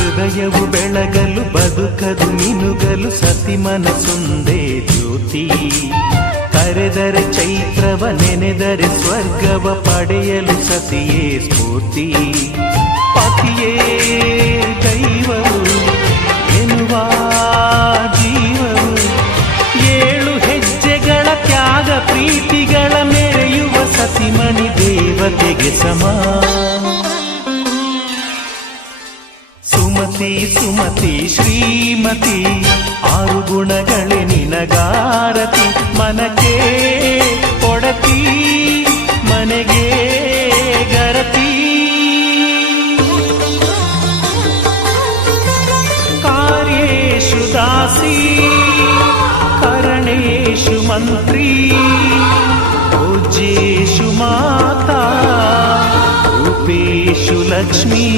ಹೃದಯವು ಬೆಳಗಲು ಬದುಕದು ಮಿನುಗಲು ಸತಿ ಮನಸ್ಸೊಂದೇ ಜ್ಯೋತಿ. ಕರೆದರೆ ಚೈತ್ರವ ನೆನೆದರೆ ಸ್ವರ್ಗವ ಪಡೆಯಲು ಸತಿಯೇ ಸ್ಫೂರ್ತಿ. ಪತಿಯೇ ದೈವವು ಎನ್ನುವ ಜೀವವು, 7 ಹೆಜ್ಜೆಗಳ ತ್ಯಾಗ ಪ್ರೀತಿಗಳ ಮೆರೆಯುವ ಸತಿಮಣಿ ದೇವತೆಗೆ ಸಮ. ಸುಮತಿ ಸುಮತಿ ಶ್ರೀಮತಿ 6 ಗುಣಗಳೇ ನಿನಗಾರತಿ. ಮನಕ್ಕೆ ಕೊಡತಿ ಮನೆಗೆ ಗರತಿ. ಕಾರ್ಯೇಷು ದಾಸಿ ಕರಣೇಷು ಮಂತ್ರಿ. ಭೋಜ್ಯೇಷು ಮಾತಾ ರೂಪೇಷು ಲಕ್ಷ್ಮೀ.